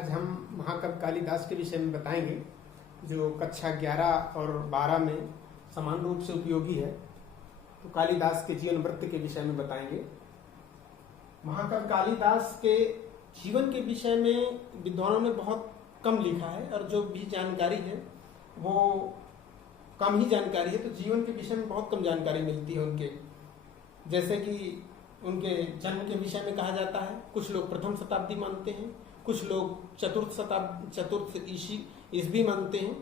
आज हम महाकवि कालिदास के विषय में बताएंगे, जो कक्षा 11 और 12 में समान रूप से उपयोगी है। तो कालिदास के जीवन वृत्त के विषय में बताएंगे। महाकवि कालिदास के जीवन के विषय में विद्वानों ने बहुत कम लिखा है, और जो भी जानकारी है वो कम ही जानकारी है। तो जीवन के विषय में बहुत कम जानकारी मिलती है उनके। जैसे कि उनके जन्म के विषय में कहा जाता है, कुछ लोग प्रथम शताब्दी मानते हैं, कुछ लोग चतुर्थ ईस्वी मानते हैं।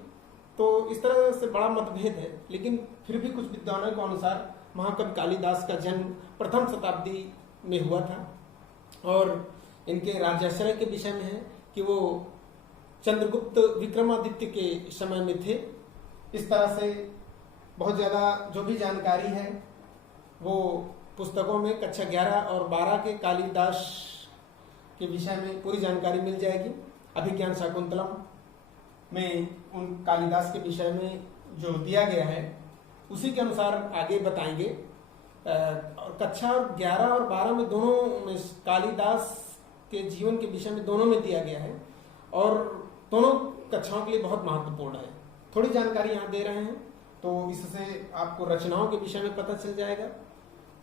तो इस तरह से बड़ा मतभेद है, लेकिन फिर भी कुछ विद्वानों के अनुसार महाकवि कालिदास का जन्म प्रथम शताब्दी में हुआ था। और इनके राज्याश्रय के विषय में है कि वो चंद्रगुप्त विक्रमादित्य के समय में थे। इस तरह से बहुत ज्यादा जो भी जानकारी है वो पुस्तकों में कक्षा 11 और 12 के कालिदास के विषय में पूरी जानकारी मिल जाएगी। अभिज्ञान शाकुंतलम में उन कालिदास के विषय में जो दिया गया है उसी के अनुसार आगे बताएंगे। कक्षा 11 और 12 में दोनों में कालिदास के जीवन के विषय में दोनों में दिया गया है, और दोनों कक्षाओं के लिए बहुत महत्वपूर्ण है। थोड़ी जानकारी यहाँ दे रहे हैं, तो इससे आपको रचनाओं के विषय में पता चल जाएगा।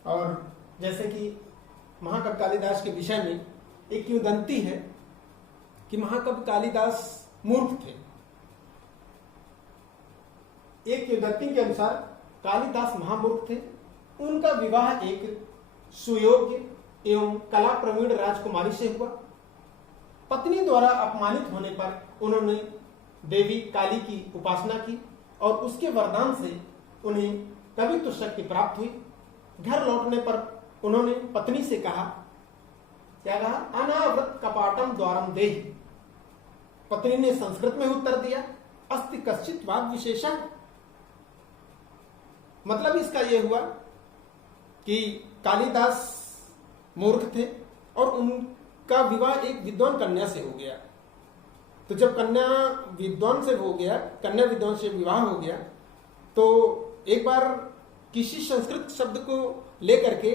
और जैसे कि महाकवि कालिदास के विषय में एक किंवदंती है कि महाकवि कालिदास मूर्ख थे। एक किंवदंती के अनुसार कालिदास महामूर्ख थे। उनका विवाह एक सुयोग्य एवं कला प्रवीण राजकुमारी से हुआ। पत्नी द्वारा अपमानित होने पर उन्होंने देवी काली की उपासना की, और उसके वरदान से उन्हें कवित्व शक्ति प्राप्त हुई। घर लौटने पर उन्होंने पत्नी से कहा, क्या कहा? अनावृत कपाटम द्वारम देहि। पत्नी ने संस्कृत में उत्तर दिया, अस्ति कश्चित वाग विशेषण। मतलब इसका यह हुआ कि कालिदास मूर्ख थे और उनका विवाह एक विद्वान कन्या से हो गया। तो जब कन्या विद्वान से विवाह हो गया, तो एक बार किसी संस्कृत शब्द को लेकर के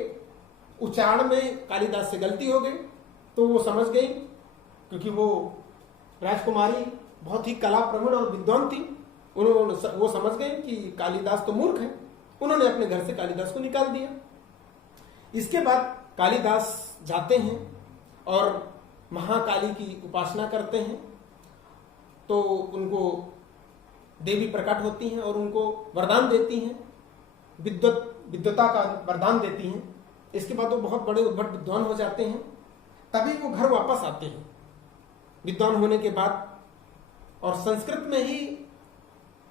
उच्चारण में कालिदास से गलती हो गई। तो वो समझ गई, क्योंकि वो राजकुमारी बहुत ही कला प्रवीण और विद्वान थी। वो समझ गए कि कालिदास तो मूर्ख है। उन्होंने अपने घर से कालिदास को निकाल दिया। इसके बाद कालिदास जाते हैं और महाकाली की उपासना करते हैं। तो उनको देवी प्रकट होती हैं और उनको वरदान देती हैं, विद्वता का वरदान देती हैं। इसके बाद वो बहुत बड़े उद्भट विद्वान हो जाते हैं। तभी वो घर वापस आते हैं विद्वान होने के बाद, और संस्कृत में ही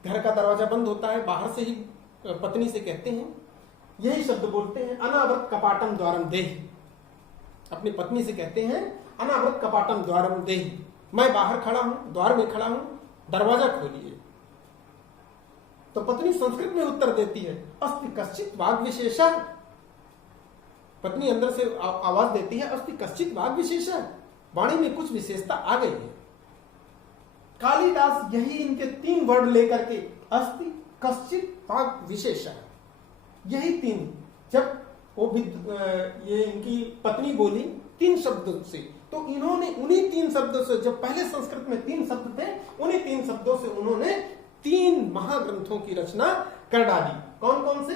घर का दरवाजा बंद होता है। बाहर से ही पत्नी से कहते हैं, यही शब्द बोलते हैं, अनावृत कपाटम द्वारम देहि। अपनी पत्नी से कहते हैं, अनावृत कपाटम द्वारम देहि, मैं बाहर खड़ा हूं, द्वार में खड़ा हूं, दरवाजा खोलिए। तो पत्नी संस्कृत में उत्तर देती है, अस्ति कश्चित वाग विशेषण। पत्नी अंदर से आवाज देती है, अस्ति कश्चित वाग विशेषण, वाणी में कुछ विशेषता आ गई है। कालिदास यही इनके 3 वर्ड लेकर के, अस्ति कश्चित वाग विशेषण, यही 3, जब वो ये इनकी पत्नी बोली 3 शब्दों से, तो इन्होंने उन्हीं 3 शब्दों से, जब पहले संस्कृत में 3 शब्द थे, उन्हीं 3 शब्दों से उन्होंने 3 महाग्रंथों की रचना कर डाली। कौन कौन से?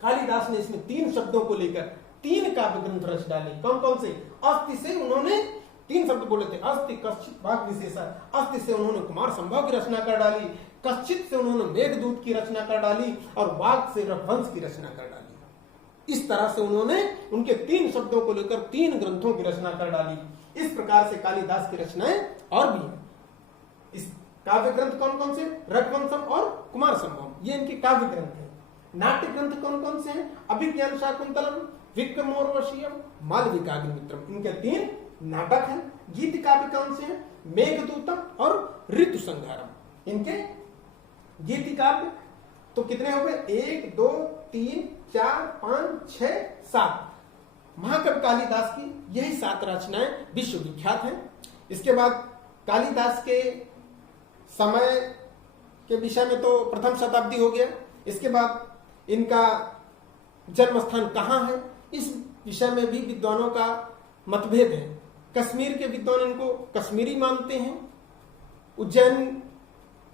कालिदास ने इसमें 3 शब्दों को लेकर 3 काव्य ग्रंथ रच डाले। कौन कौन से? अस्ति से उन्होंने 3 शब्द बोले थे, अस्ति कश्चित वाग विशेषण। अस्ति से उन्होंने कुमार संभव की रचना कर डाली, कश्चित से उन्होंने मेघदूत की रचना कर डाली, और वाग से रघुवंश की रचना कर डाली। इस तरह से उन्होंने उनके 3 शब्दों को लेकर 3 ग्रंथों की रचना कर डाली। इस प्रकार से कालिदास की रचनाएं और भी हैं। इस काव्य ग्रंथ कौन कौन से? रघुवंशम और कुमार संभव, ये इनके काव्य ग्रंथ हैं। नाट्य ग्रंथ कौन कौन से हैं? अभिज्ञान शाकुंतलम, विक्रमोर्वशीयम, मालविकाग्निमित्रम, इनके 3 नाटक हैं। गीत काव्य कौन से हैं? मेघदूतम और ऋतु संहारम, इनके गीत काव्य। तो कितने हो गए? 1 2 3 4 5 6 7। महाकवि कालिदास की यही 7 रचनाएं विश्व विख्यात हैं। इसके बाद कालिदास के समय के विषय में तो प्रथम शताब्दी हो गया। इसके बाद इनका जन्म स्थान कहाँ है, इस विषय में भी विद्वानों का मतभेद है। कश्मीर के विद्वान इनको कश्मीरी मानते हैं। उज्जैन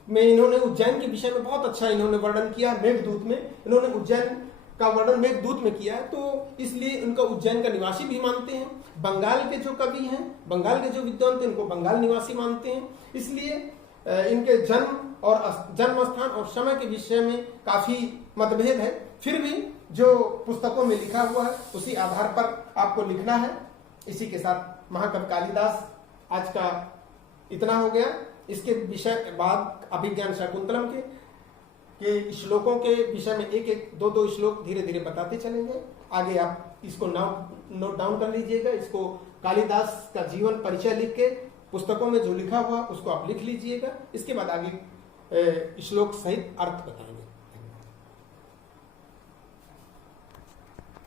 में इन्होंने उज्जैन के विषय में बहुत अच्छा इन्होंने वर्णन किया। मेघदूत में इन्होंने उज्जैन का वर्णन मेघदूत में किया है, तो इसलिए इनको उज्जैन का निवासी भी मानते हैं। बंगाल के जो कवि हैं, बंगाल के जो विद्वान थे, इनको बंगाल निवासी मानते हैं। इसलिए इनके जन्म और जन्म स्थान और समय के विषय में काफी मतभेद है। फिर भी जो पुस्तकों में लिखा हुआ है उसी आधार पर आपको लिखना है। इसी के साथ महाकवि कालिदास आज का इतना हो गया। इसके विषय बाद अभिज्ञान शाकुंतलम के श्लोकों के विषय में एक एक दो दो श्लोक धीरे धीरे बताते चलेंगे। आगे आप इसको नोट डाउन कर लीजिएगा। इसको कालिदास का जीवन परिचय लिख के पुस्तकों में जो लिखा हुआ उसको आप लिख लीजिएगा। इसके बाद आगे श्लोक सहित अर्थ बताएंगे।